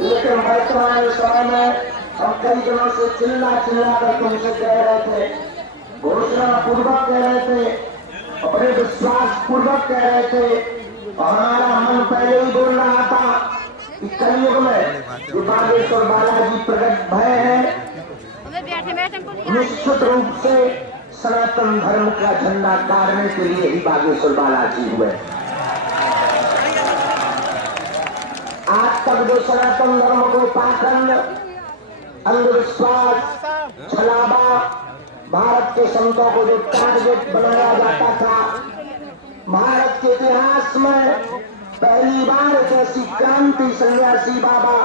लेकिन वर्तमान समय में हम कई दिनों से चिल्ला कर तुमसे कह रहे थे, घोषणा पूर्वक कह रहे थे, अपने विश्वास पूर्वक कह रहे थे, और हमारा मन पहले ही बोल रहा था कि कलयुग में जो बागेश्वर बालाजी प्रकट भय है, निश्चित रूप से सनातन धर्म का झंडा गाड़ने के लिए ही बागेश्वर बालाजी हुए। आज तक जो सनातन धर्म को पाखंड, अंधविश्वास, छलावा, भारत के संतों को जो टारगेट बनाया जाता था, भारत के इतिहास में पहली बार एक ऐसी क्रांति सन्यासी बाबा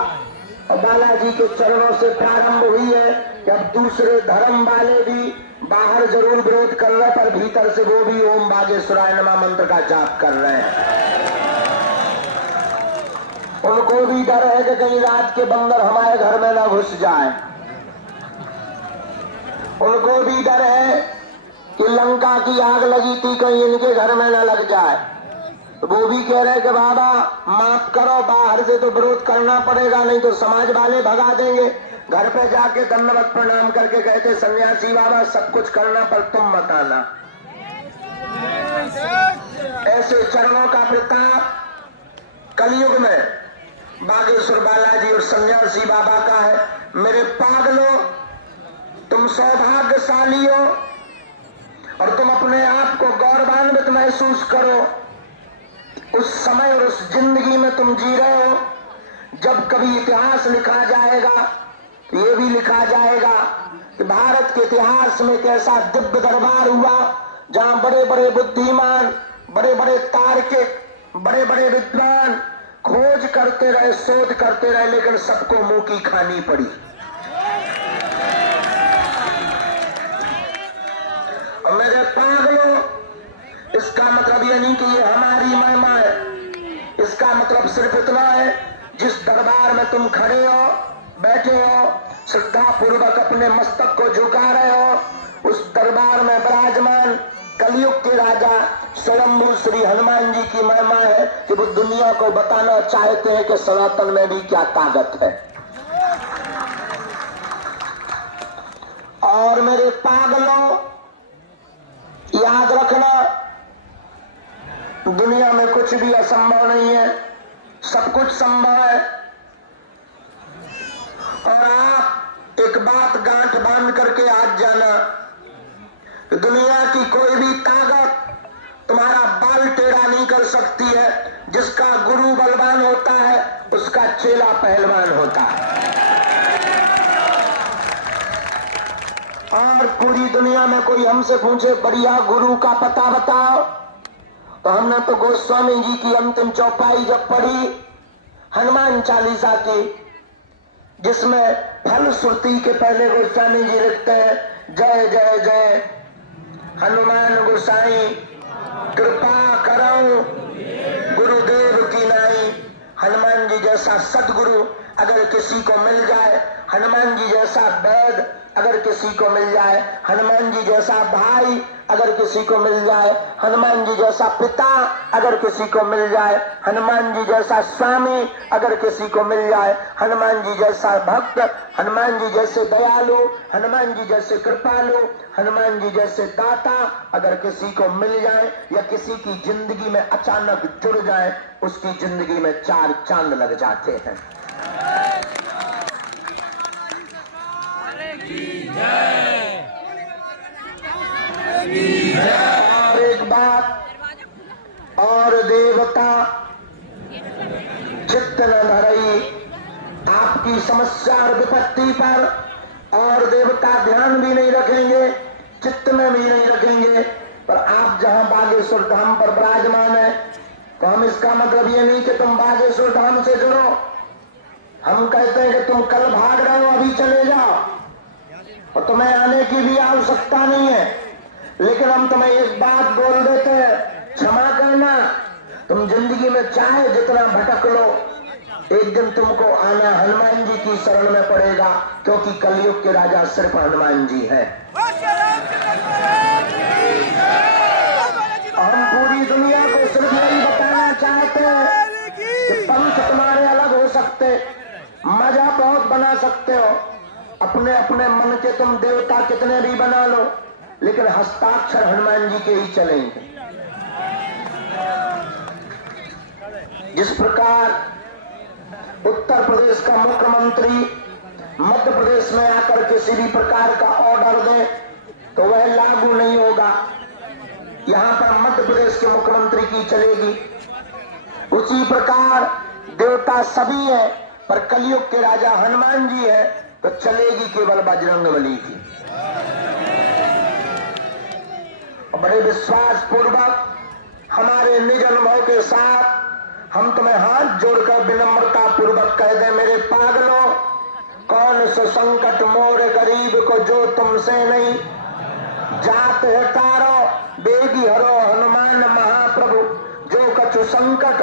और बालाजी के चरणों से प्रारंभ हुई है कि अब दूसरे धर्म वाले भी बाहर जरूर विरोध कर रहे, पर भीतर से वो भी ओम बागेश्वराय नमः मंत्र का जाप कर रहे हैं। उनको भी डर है कि कहीं रात के बंदर हमारे घर में न घुस जाए। उनको भी डर है कि लंका की आग लगी थी, कहीं इनके घर में न लग जाए। वो भी कह रहे कि बाबा माफ करो, बाहर से तो विरोध करना पड़ेगा, नहीं तो समाज वाले भगा देंगे। घर पे जाके दंडवत प्रणाम करके कहते, सन्यासी बाबा सब कुछ करना पर तुम मत आना। ऐसे चरणों का प्रताप कलयुग में बागेश्वर बालाजी और सन्यासी बाबा का है। मेरे पागलों, तुम सौभाग्यशाली हो और तुम अपने आप को गौरवान्वित महसूस करो। उस समय और उस जिंदगी में तुम जी रहे हो जब कभी इतिहास लिखा जाएगा, ये भी लिखा जाएगा कि भारत के इतिहास में एक ऐसा दिव्य दरबार हुआ जहां बड़े बड़े बुद्धिमान, बड़े बड़े तार्किक, बड़े बड़े विद्वान खोज करते रहे, शोध करते रहे, लेकिन सबको मुंह की खानी पड़ी। और मेरे पागलों, इसका मतलब ये नहीं कि ये हमारी महिमा है। इसका मतलब सिर्फ इतना है, जिस दरबार में तुम खड़े हो, बैठे हो, श्रद्धा पूर्वक अपने मस्तक को झुका रहे हो, उस दरबार में विराजमान कलयुग के राजा स्वयंभू श्री हनुमान जी की महिमा है कि वो दुनिया को बताना चाहते हैं कि सनातन में भी क्या ताकत है। और मेरे पागलों, याद रखना, दुनिया में कुछ भी असंभव नहीं है, सब कुछ संभव है। और आप एक बात गांठ बांध करके आज जाना, दुनिया की कोई भी ताकत तुम्हारा बाल टेढ़ा नहीं कर सकती है। जिसका गुरु बलवान होता है उसका चेला पहलवान होता है। और पूरी दुनिया में कोई हमसे पूछे बढ़िया गुरु का पता बताओ, तो हमने तो गोस्वामी जी की अंतिम चौपाई जब पढ़ी हनुमान चालीसा की, जिसमें फलश्रुति के पहले गोस्वामी जी लिखते हैं जय जय जय हनुमान गोसाई कृपा करो गुरुदेव की नाई। हनुमान जी जैसा सदगुरु अगर किसी को मिल जाए, हनुमान जी जैसा वैद अगर किसी को मिल जाए, हनुमान जी जैसा भाई अगर किसी को मिल जाए, हनुमान जी जैसा पिता अगर किसी को मिल जाए, हनुमान जी जैसा स्वामी अगर किसी को मिल जाए, हनुमान जी जैसा भक्त, हनुमान जी जैसे दयालु, हनुमान जी जैसे कृपालु, हनुमान जी जैसे दाता अगर किसी को मिल जाए या किसी की जिंदगी में अचानक जुड़ जाए, उसकी जिंदगी में 4 चांद लग जाते हैं। और एक बात और, देवता चित्त न धरई, आपकी समस्या और विपत्ति पर और देवता ध्यान भी नहीं रखेंगे, चित्त में भी नहीं रखेंगे। पर आप जहां बागेश्वर धाम पर विराजमान है, तो हम इसका मतलब ये नहीं कि तुम बागेश्वर धाम से जुड़ो। हम कहते हैं कि तुम कल भाग रहे हो, अभी चले जाओ, और तुम्हें आने की भी आवश्यकता नहीं है। लेकिन हम तुम्हें एक बात बोल देते हैं, क्षमा करना, तुम जिंदगी में चाहे जितना भटक लो, एक दिन तुमको आना हनुमान जी की शरण में पड़ेगा, क्योंकि कलयुग के राजा सिर्फ हनुमान जी हैं। हम पूरी दुनिया को सिर्फ यही बताना चाहते हैं कि पंथ तुम्हारे अलग हो सकते, मजा बहुत बना सकते हो, अपने अपने मन के तुम देवता कितने भी बना लो, लेकिन हस्ताक्षर हनुमान जी के ही चलेंगे। जिस प्रकार उत्तर प्रदेश का मुख्यमंत्री मध्य प्रदेश में आकर किसी भी प्रकार का ऑर्डर दे तो वह लागू नहीं होगा, यहां पर मध्य प्रदेश के मुख्यमंत्री की चलेगी। उसी प्रकार देवता सभी है, पर कलयुग के राजा हनुमान जी है, तो चलेगी केवल बजरंगबली की। बड़े विश्वास पूर्वक हमारे निज अनुभव के साथ हम तुम्हें हाथ जोड़कर विनम्रता पूर्वक कह दे, मेरे पागलों, कौन सा संकट मोर गरीब को जो तुमसे नहीं, जात है तारो बेगी हरो हनुमान महाप्रभु, जो कछु संकट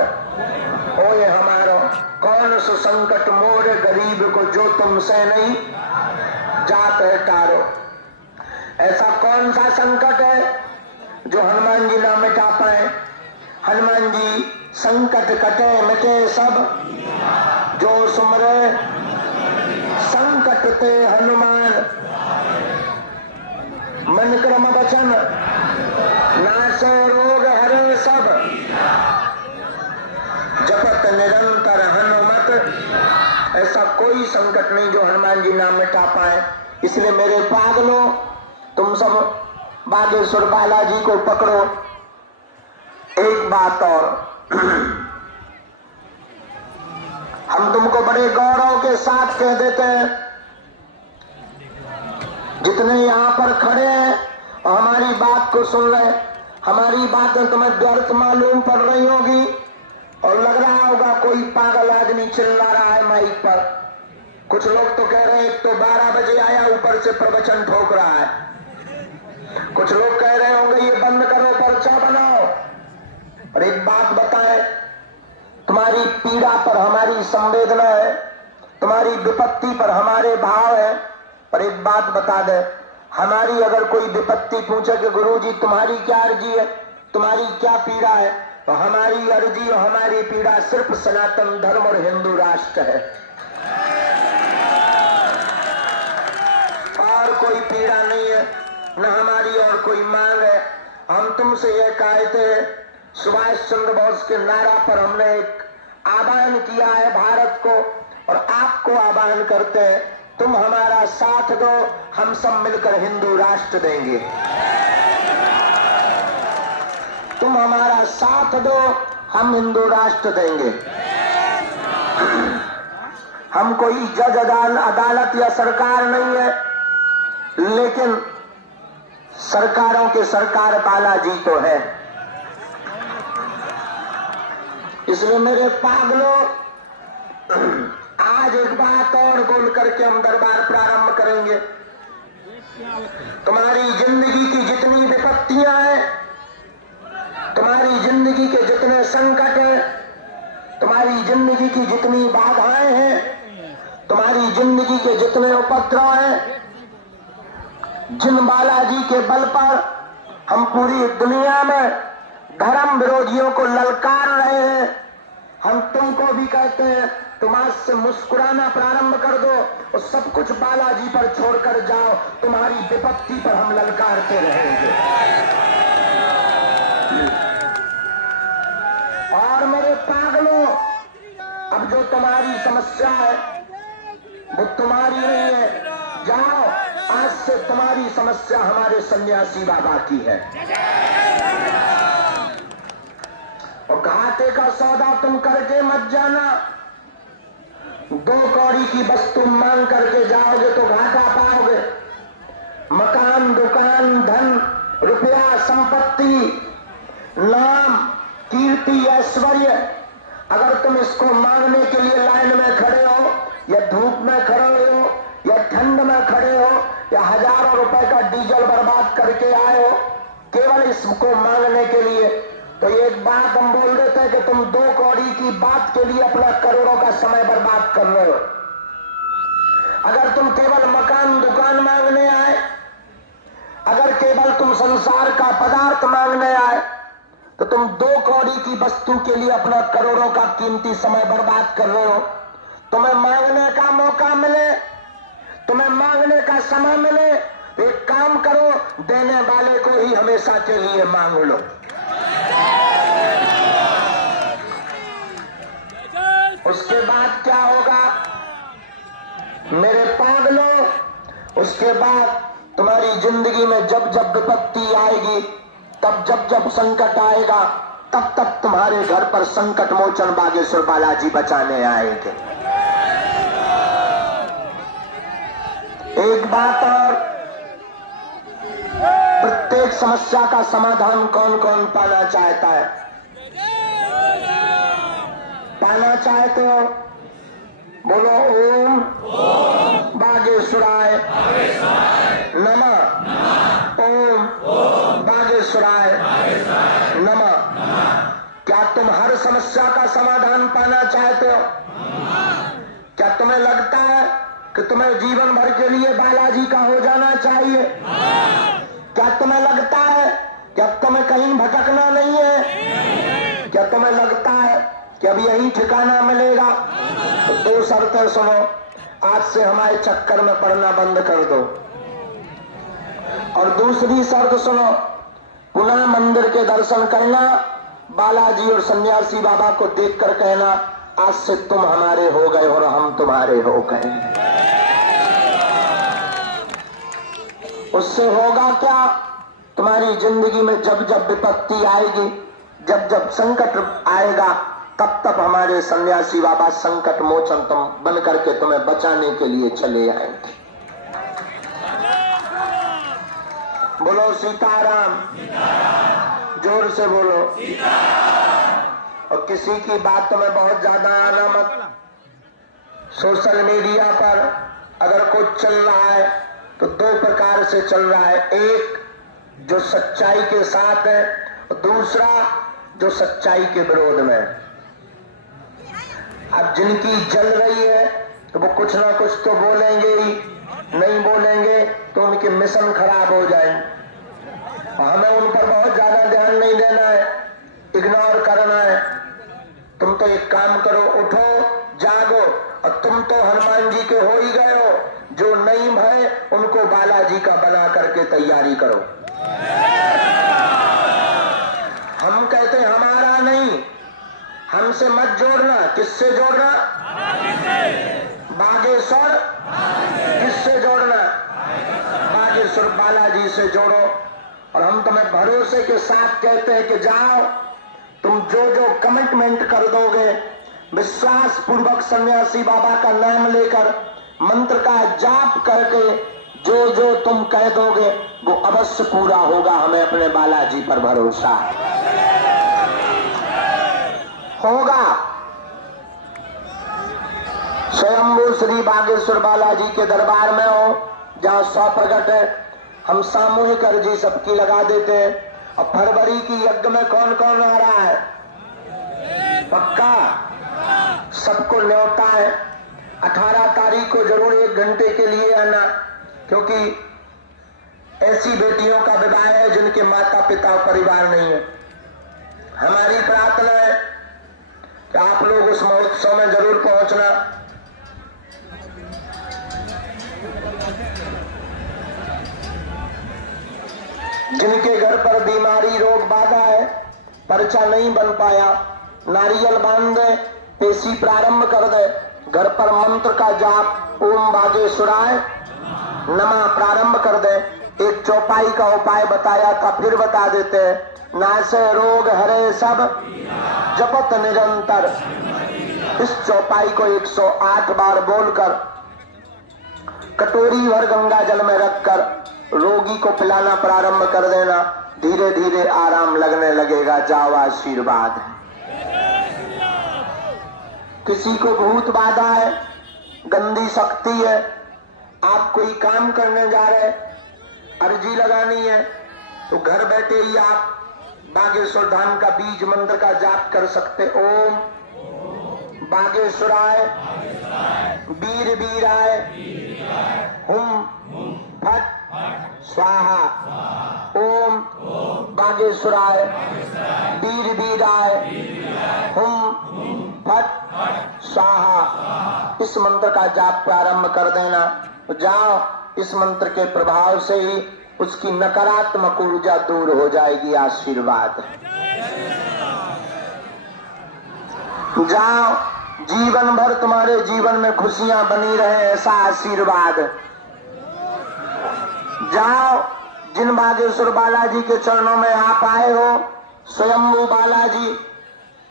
होए हमारो। कौन सा संकट मोर गरीब को जो तुमसे नहीं, जात है तारो। ऐसा कौन सा संकट है जो हनुमान जी ना मिटा पाए? हनुमान जी संकट कटे मिटे सब, जो सुमरे संकट ते हनुमान, मन क्रम वचन नाशे रोग हरे सब, जपत निरंतर हनुमत। ऐसा कोई संकट नहीं जो हनुमान जी ना मिटा पाए। इसलिए मेरे पागलों, तुम सब बागेश्वर बालाजी को पकड़ो। एक बात और, हम तुमको बड़े गौरव के साथ कह देते हैं, जितने यहाँ पर खड़े हैं और हमारी बात को सुन रहे, हमारी बातें तुम्हें व्यर्थ मालूम पड़ रही होगी और लग रहा होगा कोई पागल आदमी चिल्ला रहा है माइक पर। कुछ लोग तो कह रहे हैं एक तो 12 बजे आया, ऊपर से प्रवचन ठोक रहा है। कुछ लोग कह रहे होंगे ये बंद करो, पर्चा बनाओ। और एक बात बताएं, तुम्हारी पीड़ा पर हमारी संवेदना है, तुम्हारी विपत्ति पर हमारे भाव है। पर एक बात बता दे, हमारी अगर कोई विपत्ति पूछे कि गुरुजी तुम्हारी क्या अर्जी है, तुम्हारी क्या पीड़ा है, तो हमारी अर्जी और हमारी पीड़ा सिर्फ सनातन धर्म और हिंदू राष्ट्र है, और कोई पीड़ा नहीं है, न हमारी और कोई मांग है। हम तुमसे ये कहे थे, सुभाष चंद्र बोस के नारा पर हमने एक आह्वान किया है भारत को, और आपको आह्वान करते हैं, तुम हमारा साथ दो, हम सब मिलकर हिंदू राष्ट्र देंगे। तुम हमारा साथ दो, हम हिंदू राष्ट्र देंगे। हम कोई जज अदालत या सरकार नहीं है, लेकिन सरकारों के सरकार बालाजी तो है। इसलिए मेरे पागलों, आज एक बात और बोल करके हम दरबार प्रारंभ करेंगे। तुम्हारी जिंदगी की जितनी विपत्तियां हैं, तुम्हारी जिंदगी के जितने संकट हैं, तुम्हारी जिंदगी की जितनी बाधाएं हैं, तुम्हारी जिंदगी के जितने उपद्रव हैं, जिन बालाजी के बल पर हम पूरी दुनिया में धर्म विरोधियों को ललकार रहे हैं, हम तुमको भी कहते हैं, तुम आज से मुस्कुराना प्रारंभ कर दो और सब कुछ बालाजी पर छोड़कर जाओ, तुम्हारी विपत्ति पर हम ललकारते रहेंगे। और मेरे पागलों, अब जो तुम्हारी समस्या है वो तुम्हारी नहीं है, जाओ, आज से तुम्हारी समस्या हमारे सन्यासी बाबा की है। और घाटे का सौदा तुम करके मत जाना। 2 कौड़ी की वस्तु मांग करके जाओगे तो घाटा पाओगे। मकान, दुकान, धन, रुपया, संपत्ति, नाम, कीर्ति, ऐश्वर्य, अगर तुम इसको मांगने के लिए लाइन में खड़े हो, या धूप में खड़े हो, या ठंड में खड़े हो, या हजारों रुपए का डीजल बर्बाद करके आए हो केवल इसको मांगने के लिए, तो एक बात हम बोल देते हैं कि तुम 2 कौड़ी की बात के लिए अपना करोड़ों का समय बर्बाद कर रहे हो। अगर तुम केवल मकान, दुकान मांगने आए, अगर केवल तुम संसार का पदार्थ मांगने आए, तो तुम 2 कौड़ी की वस्तु के लिए अपना करोड़ों का कीमती समय बर्बाद कर रहे हो। तुम्हें मांगने का मौका मिले, तुम्हें मांगने का समय मिले, तो एक काम करो, देने वाले को ही हमेशा के लिए मांग लो। उसके बाद क्या होगा मेरे पागलों, उसके बाद तुम्हारी जिंदगी में जब जब विपत्ति आएगी, तब जब जब संकट आएगा, तब तब तुम्हारे घर पर संकट मोचन बागेश्वर बालाजी बचाने आएंगे। एक बात और, प्रत्येक समस्या का समाधान कौन कौन पाना चाहता है? पाना चाहे तो बोलो ओम बागेश्वराय नमः, ओम बागेश्वराय नमः। क्या तुम हर समस्या का समाधान पाना चाहते हो? क्या तुम्हें लगता है कि तुम्हें जीवन भर के लिए बालाजी का हो जाना चाहिए? क्या तुम्हें लगता है कि अब तुम्हें कहीं भटकना नहीं है? क्या तुम्हें लगता है कि अब यही ठिकाना मिलेगा? तो 2 शर्तें सुनो, आज से हमारे चक्कर में पड़ना बंद कर दो। और दूसरी शर्त सुनो, पुनः मंदिर के दर्शन करना, बालाजी और सन्यासी बाबा को देखकर कहना, आज से तुम हमारे हो गए और हम तुम्हारे हो गए। उससे होगा क्या? तुम्हारी जिंदगी में जब जब विपत्ति आएगी, जब जब संकट आएगा, तब तब हमारे सन्यासी बाबा संकट मोचन तुम बन करके तुम्हें बचाने के लिए चले आएंगे। बोलो सीताराम, जोर से बोलो। और किसी की बात में बहुत ज्यादा आना मत। सोशल मीडिया पर अगर कुछ चल रहा है तो 2 प्रकार से चल रहा है, एक जो सच्चाई के साथ है, और दूसरा जो सच्चाई के विरोध में। अब जिनकी जल रही है तो वो कुछ ना कुछ तो बोलेंगे ही, नहीं बोलेंगे तो उनके मिशन खराब हो जाएंगे। हमें उन पर बहुत ज्यादा ध्यान नहीं देना है, इग्नोर करना है। तुम तो एक काम करो, उठो जागो, और तुम तो हनुमान जी के हो ही गए हो। जो नहीं भय उनको बालाजी का बना करके तैयारी करो। हम कहते हैं हमारा नहीं, हमसे मत जोड़ना। किससे जोड़ना? बागेश्वर। किससे जोड़ना? बागेश्वर बालाजी से जोड़ो। और हम तुम्हें भरोसे के साथ कहते हैं कि जाओ, तुम जो जो कमिटमेंट कर दोगे, विश्वास पूर्वक सन्यासी बाबा का नाम लेकर मंत्र का जाप करके जो जो तुम कह दोगे वो अवश्य पूरा होगा। हमें अपने बालाजी पर भरोसा होगा। स्वयंभू श्री बागेश्वर बालाजी के दरबार में हो, जहां 100 प्रकट है, हम सामूहिक अर्जी सबकी लगा देते हैं। और फरवरी की यज्ञ में कौन कौन आ रहा है? पक्का सबको न्योता है। 18 तारीख को जरूर 1 घंटे के लिए आना, क्योंकि ऐसी बेटियों का विवाह है जिनके माता पिता परिवार नहीं है। हमारी प्रार्थना है कि आप लोग उस महोत्सव में जरूर पहुंचना। जिनके घर पर बीमारी रोग बाधा है, पर्चा नहीं बन पाया, नारियल बांध दे, पेशी प्रारंभ कर दे, घर पर मंत्र का जाप ओम बागेश्वराय नमः प्रारंभ कर दे। एक चौपाई का उपाय बताया था, फिर बता देते हैं। नासे रोग हरे सब जपत निरंतर। इस चौपाई को 108 बार बोलकर कटोरी भर गंगा जल में रखकर रोगी को पिलाना प्रारंभ कर देना। धीरे धीरे आराम लगने लगेगा। जाओ, आशीर्वाद। किसी को भूत बाधा है, गंदी शक्ति है, आप कोई काम करने जा रहे, अर्जी लगानी है, तो घर बैठे ही आप बागेश्वर धाम का बीज मंत्र का जाप कर सकते। ओम बागेश्वराय वीर वीराय हुम फट स्वाहा। ओम बागेश्वराय वीर वीराय हुम फट स्वाहा। इस मंत्र का जाप प्रारंभ कर देना। जाओ, इस मंत्र के प्रभाव से ही उसकी नकारात्मक ऊर्जा दूर हो जाएगी। आशीर्वाद। जाओ, जीवन भर तुम्हारे जीवन में खुशियां बनी रहे, ऐसा आशीर्वाद। जाओ, जिन बागेश्वर बालाजी के चरणों में आप आए हो, स्वयंभू बालाजी,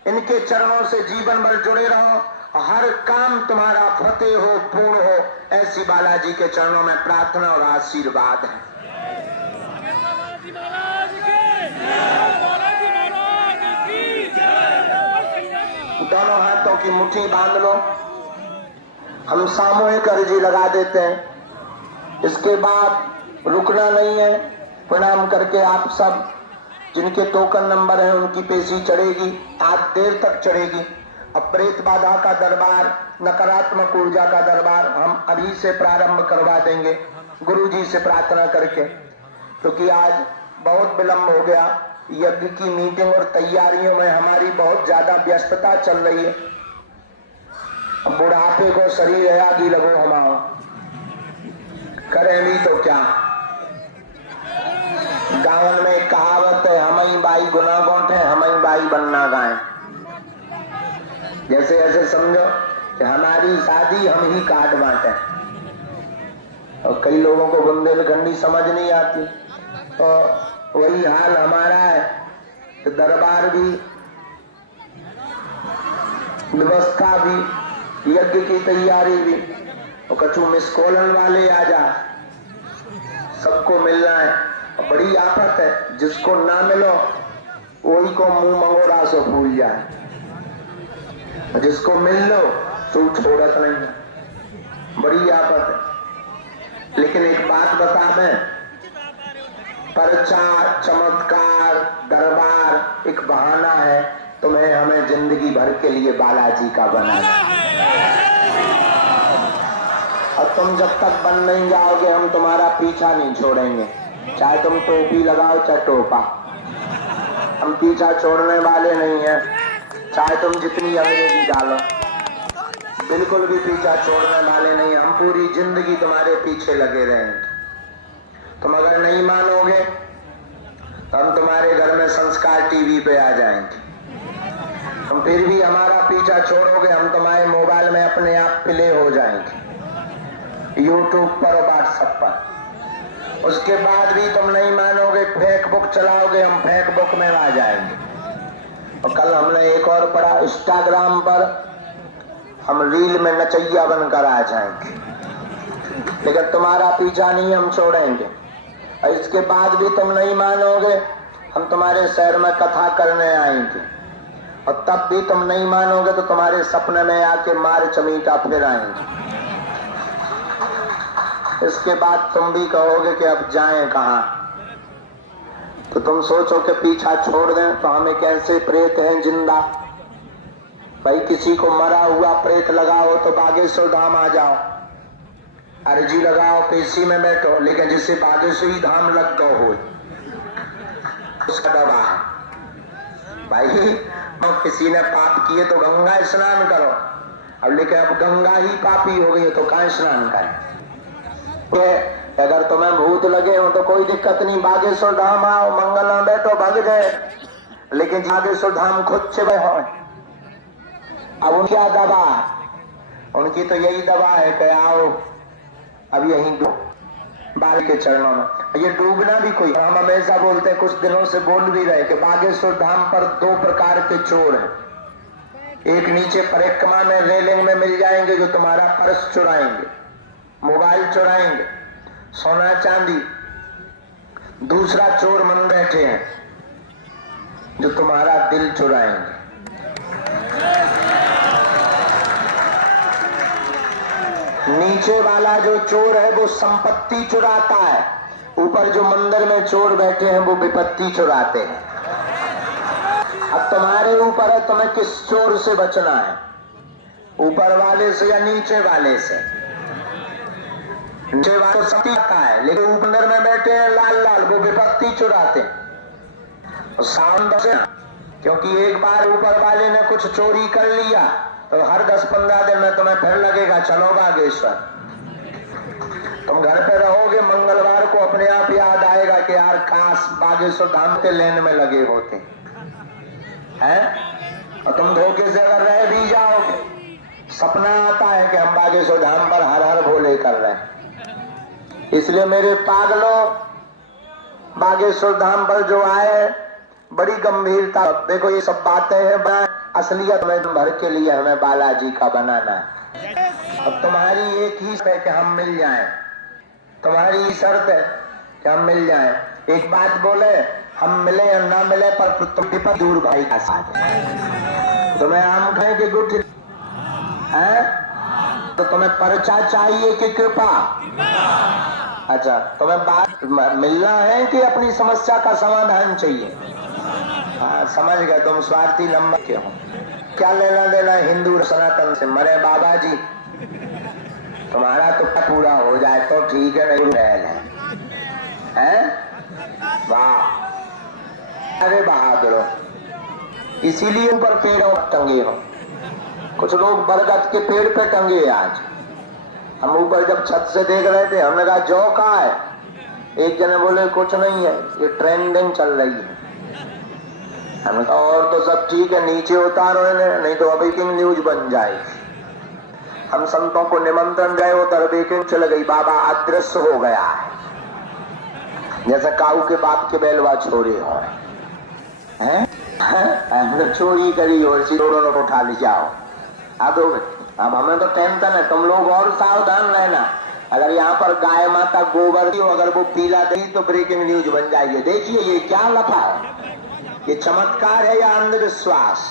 इनके चरणों से जीवन भर जुड़े रहो। हर काम तुम्हारा फतेह हो, पूर्ण हो, ऐसी बालाजी के चरणों में प्रार्थना और आशीर्वाद है। दोनों हाथों की मुट्ठी बांध लो। हम सामूहिक अर्जी लगा देते हैं। इसके बाद रुकना नहीं है। प्रणाम करके आप सब, जिनके टोकन नंबर है, उनकी पेशी चढ़ेगी। आज देर तक चढ़ेगी। अब प्रेत बाधा का दरबार, नकारात्मक ऊर्जा का दरबार हम अभी से प्रारंभ करवा देंगे, गुरुजी से प्रार्थना करके, क्योंकि आज बहुत विलंब हो गया। यज्ञ की मीटिंग और तैयारियों में हमारी बहुत ज्यादा व्यस्तता चल रही है। बुढ़ापे को शरीर आगी लगो हमाओ, करें भी तो क्या। गाँव में एक कहावत है, हमई बाई गुना गोट है, हमई बाई बनना गाय। जैसे ऐसे समझो कि हमारी शादी हम ही काट बांटे। और कई लोगों को बुंदेलखंडी समझ नहीं आती, तो वही हाल हमारा है। तो दरबार भी, व्यवस्था भी, यज्ञ की तैयारी भी, और कछु मिसकोलन वाले आ जा, सबको मिलना है। और बड़ी आफत है, जिसको ना मिलो वही को मुंह मंगोड़ा से भूल जाए, जिसको मिल लो तो छोड़त नहीं। बड़ी आफत है। लेकिन एक बात बता दें, पर्चा, चमत्कार, दरबार एक बहाना है। तुम्हें हमें जिंदगी भर के लिए बालाजी का बनाना। और तुम जब तक बन नहीं जाओगे हम तुम्हारा पीछा नहीं छोड़ेंगे, चाहे तुम टोपी लगाओ चाहे टोपा। हम पीछा छोड़ने वाले नहीं हैं, चाहे तुम जितनी अंग्रेजी डालो, बिल्कुल भी पीछा छोड़ने वाले नहीं। हम पूरी जिंदगी तुम्हारे पीछे लगे रहेंगे। तुम अगर नहीं मानोगे तो हम तुम्हारे घर में संस्कार टीवी पे आ जाएंगे। तुम फिर भी हमारा पीछा छोड़ोगे, हम तुम्हारे मोबाइल में अपने आप प्ले हो जाएंगे, यूट्यूब पर और व्हाट्सएप पर। उसके बाद भी तुम नहीं मानोगे, फेसबुक चलाओगे, हम फेसबुक में आ जाएंगे। और कल हमने एक और पढ़ा, इंस्टाग्राम पर हम रील में नचैया बनकर आ जाएंगे। लेकिन तुम्हारा पीछा नहीं हम छोड़ेंगे। और इसके बाद भी तुम नहीं मानोगे, हम तुम्हारे शहर में कथा करने आएंगे। और तब भी तुम नहीं मानोगे तो तुम्हारे सपने में आके मार चमीटा फिर आएंगे। इसके बाद तुम भी कहोगे कि अब जाएं कहां। तो तुम सोचो कि पीछा छोड़ दें तो हमें कैसे प्रेत हैं जिंदा। भाई किसी को मरा हुआ प्रेत लगाओ तो बागेश्वर धाम आ जाओ, अर्जी लगाओ पेशी में बैठो, लेकिन जिससे बागेश्वरी धाम लग गो हो उसका दवा है। भाई किसी ने पाप किए तो गंगा स्नान करो, अब लेकिन अब गंगा ही पापी हो गई तो कहां स्नान करें। अगर तुम्हें भूत लगे हो तो कोई दिक्कत नहीं, बागेश्वर धाम आओ, मंगल में बैठो, भाग गए। लेकिन बागेश्वर धाम खुद से हो, अब उनकी क्या दवा, उनकी तो यही दवा है कि आओ अब यहीं डूब बाल के चरणों में। ये डूबना भी कोई, हम हमेशा बोलते हैं, कुछ दिनों से बोल भी रहे कि बागेश्वर धाम पर 2 प्रकार के चोर हैं। एक नीचे परिक्रमा में रेलिंग में मिल जाएंगे जो तुम्हारा पर्स चुराएंगे, मोबाइल चुराएंगे, सोना चांदी। दूसरा चोर मन बैठे हैं जो तुम्हारा दिल चुराएंगे। नीचे वाला जो चोर है वो संपत्ति चुराता है, ऊपर जो मंदिर में चोर बैठे हैं वो विपत्ति चुराते हैं। अब तुम्हारे ऊपर है तुम्हें किस चोर से बचना है, ऊपर वाले से या नीचे वाले से। नीचे वाले संपत्ति आता है, लेकिन मंदिर में बैठे हैं लाल लाल, वो विपत्ति चुराते हैं। सावन बचे, क्योंकि एक बार ऊपर वाले ने कुछ चोरी कर लिया तो हर 10-15 दिन में तुम्हें फिर लगेगा चलो बागेश्वर। तुम घर पे रहोगे, मंगलवार को अपने आप याद आएगा कि यार काश बागेश्वर धाम के लेन में लगे होते हैं। और तुम धोखे से अगर रह भी जाओगे, सपना आता है कि हम बागेश्वर धाम पर हर हर भोले कर रहे हैं। इसलिए मेरे पागलों, बागेश्वर धाम पर जो आए बड़ी गंभीरता, देखो ये सब बातें हैं, असलियत में भर के लिए हमें बालाजी का बनाना है। अब तुम्हारी एक ही है कि हम मिल जाएं, तुम्हारी शर्त है कि हम मिल जाएं। एक बात बोले, हम मिले या ना मिले पर तुम दूर भाई का साथ तुम्हें आम खाए कि गुट है, तो तुम्हें पर्चा चाहिए कि कृपा। अच्छा, तुम्हें बात मिलना है कि अपनी समस्या का समाधान चाहिए। हाँ समझ गए, तुम स्वार्थी नंबर के हो। क्या लेना देना हिंदू सनातन से, मरे बाबा जी, तुम्हारा तो पूरा हो जाए तो ठीक है, नहीं है? वाह, अरे बहादुर, इसीलिए ऊपर पेड़ों पर टंगे हो। कुछ लोग बरगद के पेड़ पे टंगे। आज हम ऊपर जब छत से देख रहे थे, हमने कहा जौ कहाँ है? एक जने बोले कुछ नहीं है, ये ट्रेंडिंग चल रही है। हमने कहा और तो सब ठीक है, नीचे उतारो इन्हें, नहीं तो ब्रेकिंग न्यूज बन जाएगी। हम संतों को निमंत्रण गए, उधर ब्रेकिंग चल गई, बाबा अदृश्य हो गया है, जैसे काऊ के बाप के बैलवा छोड़े हो हैं। हमने चोरी करी और चोरों को उठा ले जाओ। अब हमें तो टेंशन है, तुम लोग और सावधान रहना। अगर यहाँ पर गाय माता गोबर की अगर वो पीला दे तो ब्रेकिंग न्यूज बन जाएगी। देखिए ये क्या लफा है, ये चमत्कार है या अंधविश्वास?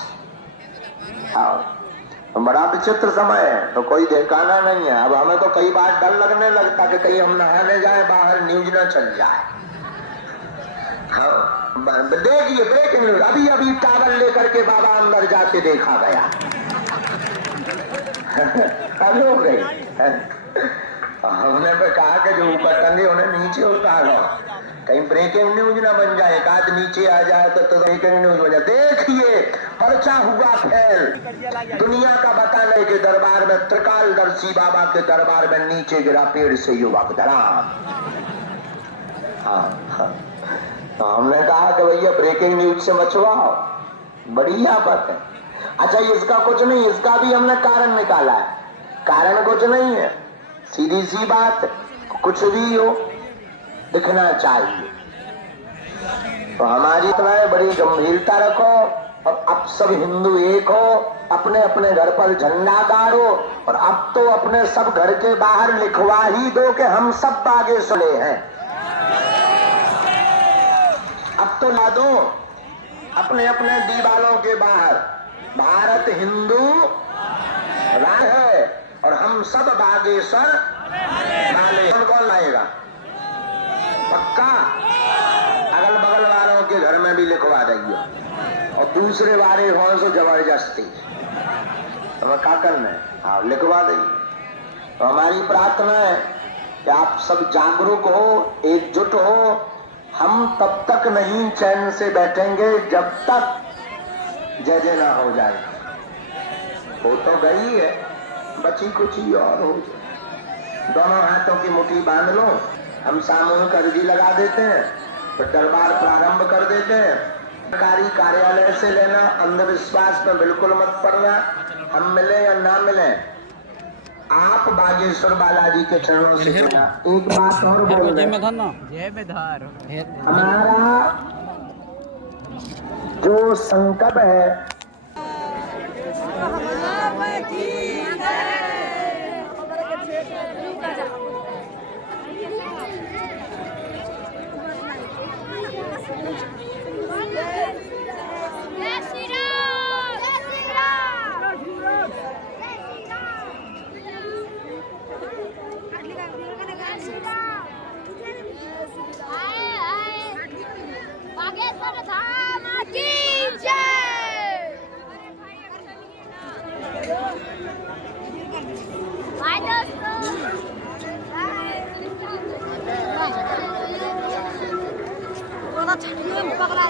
बड़ा विचित्र समय है, तो कोई ठिकाना नहीं है। अब हमें तो कई बार डर लगने लगता कि कहीं हम नहाने जाए बाहर न्यूज ना चल जाए। हाँ देखिए ब्रेकिंग न्यूज, अभी अभी टावल लेकर के बाबा अंदर जाके देखा गया। हो गई हमने पे कहा कि जो ऊपर टंगे उन्हें नीचे उतारो, कहीं ब्रेकिंग न्यूज ना बन जाए, एक आध नीचे आ जाए तो ब्रेकिंग न्यूज बन जाए। देखिए पर्चा हुआ फैल, दुनिया का बताने के दरबार में, त्रिकालदर्शी बाबा के दरबार में नीचे गिरा पेड़ से युवक धरा। हाँ, तो हमने कहा कि भैया ब्रेकिंग न्यूज से बचवाओ, बड़ी आफत है। अच्छा इसका कुछ नहीं, इसका भी हमने कारण निकाला है, कारण कुछ नहीं है, सीधी सी बात, कुछ भी हो दिखना चाहिए। तो हमारी तरह बड़ी गंभीरता रखो और अब सब हिंदू एक हो, अपने अपने घर पर झंडा गाड़ो और अब तो अपने सब घर के बाहर लिखवा ही दो कि हम सब बागेश्वरी हैं। अब तो ला दो अपने अपने दीवालों के बाहर, भारत हिंदू राष्ट्र है और हम सब बागेश्वर वाले। कौन लाएगा? पक्का अगल बगल वालों के घर में भी लिखवा देंगे और दूसरे वाले हो तो जबरदस्ती तो क्या करना है, हाँ लिखवा देंगे। तो हमारी प्रार्थना है कि आप सब जागरूक हो, एकजुट हो। हम तब तक नहीं चैन से बैठेंगे जब तक जय जय ना हो जाए। हो तो गई है, बची कुछ ही और हो जाए। दोनों हाथों की मुट्ठी बांध लो, हम सामूहिक अर्जी लगा देते हैं, तो दरबार प्रारंभ कर देते हैं। सरकारी कार्यालय से लेना, अंधविश्वास में बिल्कुल मत पड़ना। हम मिले या ना मिले, आप बागेश्वर बालाजी के चरणों से जुड़ना। एक बात और बोल रहे हैं, हमारा जो संकल्प है पकड़ा